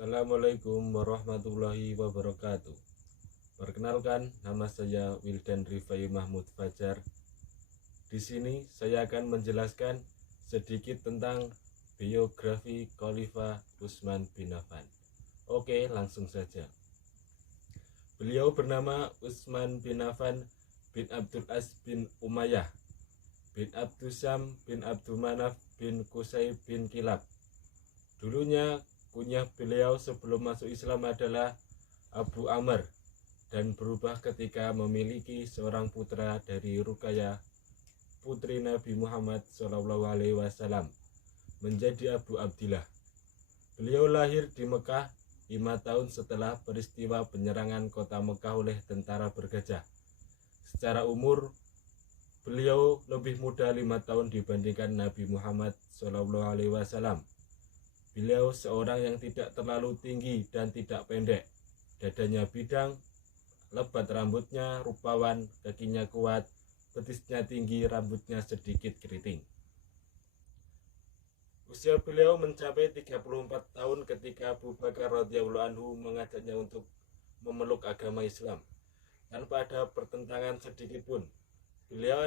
Assalamualaikum warahmatullahi wabarakatuh. Perkenalkan, nama saya Wildan Rifai Mahmud Fajar. Di sini saya akan menjelaskan sedikit tentang biografi Khalifah Utsman bin Affan. Oke, langsung saja. Beliau bernama Utsman bin Affan bin Abdul As bin Umayyah bin Abdusam bin Abdul Manaf bin Qusay bin Kilab. Dulunya kunyah beliau sebelum masuk Islam adalah Abu Amr dan berubah ketika memiliki seorang putra dari Ruqayyah, putri Nabi Muhammad SAW, menjadi Abu Abdillah. Beliau lahir di Mekah 5 tahun setelah peristiwa penyerangan kota Mekah oleh tentara bergajah. Secara umur, beliau lebih muda 5 tahun dibandingkan Nabi Muhammad SAW. Beliau seorang yang tidak terlalu tinggi dan tidak pendek. Dadanya bidang, lebat rambutnya, rupawan, kakinya kuat, betisnya tinggi, rambutnya sedikit keriting. Usia beliau mencapai 34 tahun ketika Abu Bakar radhiyallahu anhu mengajaknya untuk memeluk agama Islam. Tanpa ada pertentangan sedikit pun. Beliau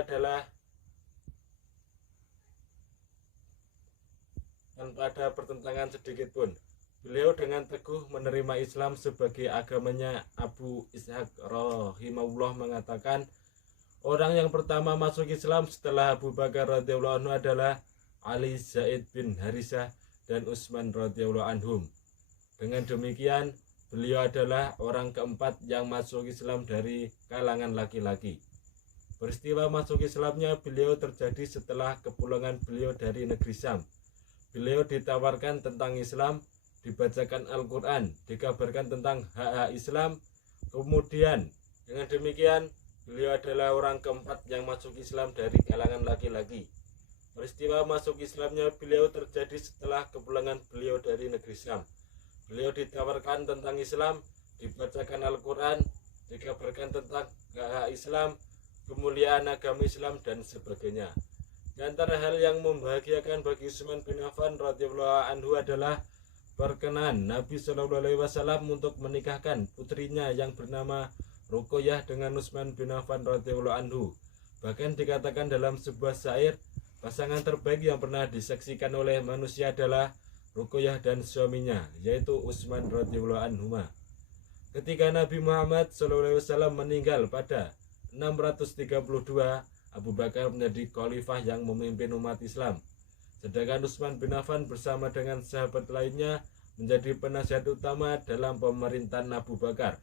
dengan teguh menerima Islam sebagai agamanya. Abu Ishaq rahimahullah mengatakan, orang yang pertama masuk Islam setelah Abu Bakar radhiyallahu anhu adalah Ali Zaid bin Harisah dan Utsman radhiyallahu anhum. Dengan demikian, beliau adalah orang keempat yang masuk Islam dari kalangan laki-laki. Peristiwa masuk Islamnya beliau terjadi setelah kepulangan beliau dari negeri Syam. Beliau ditawarkan tentang Islam, dibacakan Al-Quran, dikabarkan tentang hak-hak Islam. Kemudian, dengan demikian, beliau adalah orang keempat yang masuk Islam dari kalangan laki-laki. Peristiwa masuk Islamnya beliau terjadi setelah kepulangan beliau dari negeri Syam. Beliau ditawarkan tentang Islam, dibacakan Al-Quran, dikabarkan tentang hak-hak Islam, kemuliaan agama Islam, dan sebagainya. Di antara hal yang membahagiakan bagi Utsman bin Affan radhiyallahu anhu adalah perkenan Nabi SAW untuk menikahkan putrinya yang bernama Ruqayyah dengan Utsman bin Affan radhiyallahu anhu. Bahkan dikatakan dalam sebuah syair, pasangan terbaik yang pernah disaksikan oleh manusia adalah Ruqayyah dan suaminya, yaitu Utsman radhiyallahu anhu. Ketika Nabi Muhammad SAW meninggal pada 632, Abu Bakar menjadi khalifah yang memimpin umat Islam. Sedangkan Utsman bin Affan bersama dengan sahabat lainnya menjadi penasihat utama dalam pemerintahan Abu Bakar.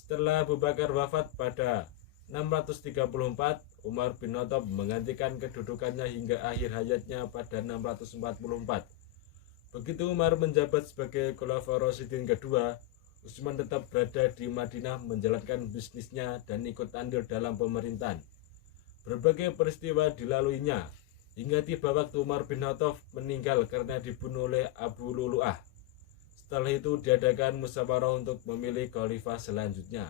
Setelah Abu Bakar wafat pada 634, Umar bin Khattab menggantikan kedudukannya hingga akhir hayatnya pada 644. Begitu Umar menjabat sebagai Khalifah Rasyidin kedua, Utsman tetap berada di Madinah menjalankan bisnisnya dan ikut andil dalam pemerintahan. Berbagai peristiwa dilaluinya hingga tiba waktu Umar bin Khattab meninggal karena dibunuh oleh Abu Lu'lu'ah. Setelah itu diadakan musyawarah untuk memilih khalifah selanjutnya.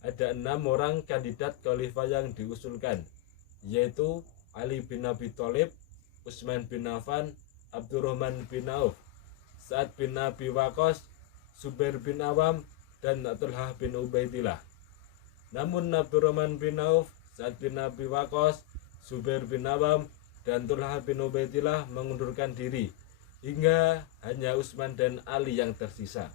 Ada 6 orang kandidat khalifah yang diusulkan, yaitu Ali bin Abi Thalib, Utsman bin Affan, Abdurrahman bin Auf, Sa'ad bin Abi Waqqas, Zubair bin Awam, dan Talhah bin Ubaidillah. Namun Abdurrahman bin Auf, Sa'ad bin Abi Waqqas, Zubair bin Awam, dan Talhah bin Ubaidillah mengundurkan diri, hingga hanya Utsman dan Ali yang tersisa.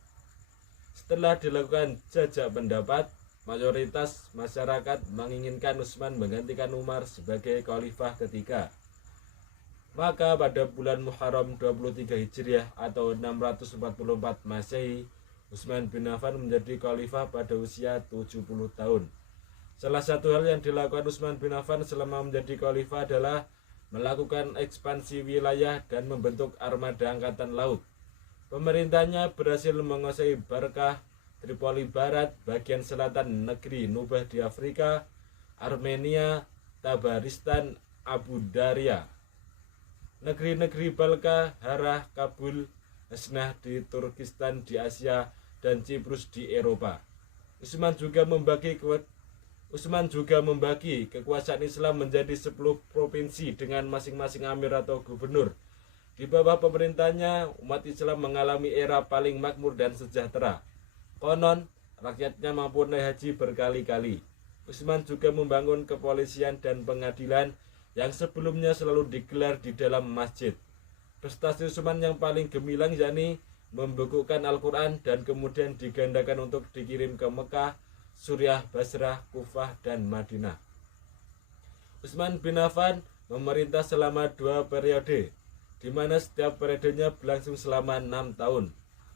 Setelah dilakukan jajak pendapat, mayoritas masyarakat menginginkan Utsman menggantikan Umar sebagai khalifah ketiga. Maka pada bulan Muharram 23 Hijriah atau 644 Masehi, Utsman bin Affan menjadi khalifah pada usia 70 tahun. Salah satu hal yang dilakukan Utsman bin Affan selama menjadi khalifah adalah melakukan ekspansi wilayah dan membentuk armada angkatan laut. Pemerintahnya berhasil menguasai Barkah, Tripoli Barat, bagian selatan negeri Nubah di Afrika, Armenia, Tabaristan, Abu Daria, negeri-negeri Balkah, Harah, Kabul, Hasnah di Turkistan di Asia, dan Ciprus di Eropa. Utsman juga membagi kekuasaan Islam menjadi 10 provinsi dengan masing-masing amir atau gubernur. Di bawah pemerintahnya, umat Islam mengalami era paling makmur dan sejahtera. Konon, rakyatnya mampu naik haji berkali-kali. Utsman juga membangun kepolisian dan pengadilan yang sebelumnya selalu digelar di dalam masjid. Prestasi Utsman yang paling gemilang yakni membukukan Al-Quran dan kemudian digandakan untuk dikirim ke Mekah, Suriah, Basrah, Kufah, dan Madinah. Utsman bin Affan memerintah selama 2 periode, di mana setiap periodenya berlangsung selama 6 tahun.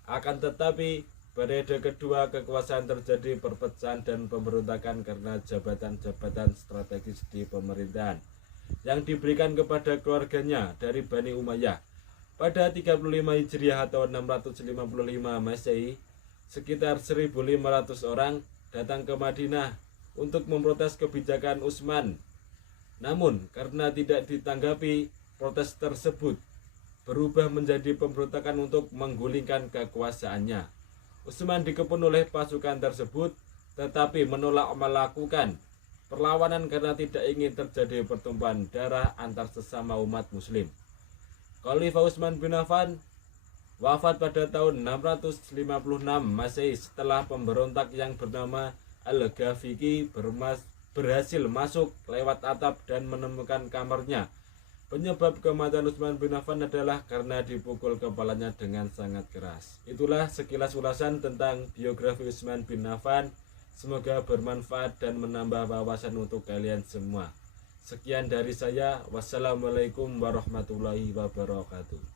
Akan tetapi, periode kedua kekuasaan terjadi perpecahan dan pemberontakan karena jabatan-jabatan strategis di pemerintahan yang diberikan kepada keluarganya dari Bani Umayyah. Pada 35 Hijriah atau 655 Masehi, sekitar 1.500 orang datang ke Madinah untuk memprotes kebijakan Utsman. Namun, karena tidak ditanggapi, protes tersebut berubah menjadi pemberontakan untuk menggulingkan kekuasaannya. Utsman dikepung oleh pasukan tersebut, tetapi menolak melakukan perlawanan karena tidak ingin terjadi pertumpahan darah antar sesama umat muslim. Khalifah Utsman bin Affan wafat pada tahun 656 Masehi setelah pemberontak yang bernama Al-Ghafiqi berhasil masuk lewat atap dan menemukan kamarnya. Penyebab kematian Utsman bin Affan adalah karena dipukul kepalanya dengan sangat keras. Itulah sekilas ulasan tentang biografi Utsman bin Affan. Semoga bermanfaat dan menambah wawasan untuk kalian semua. Sekian dari saya. Wassalamualaikum warahmatullahi wabarakatuh.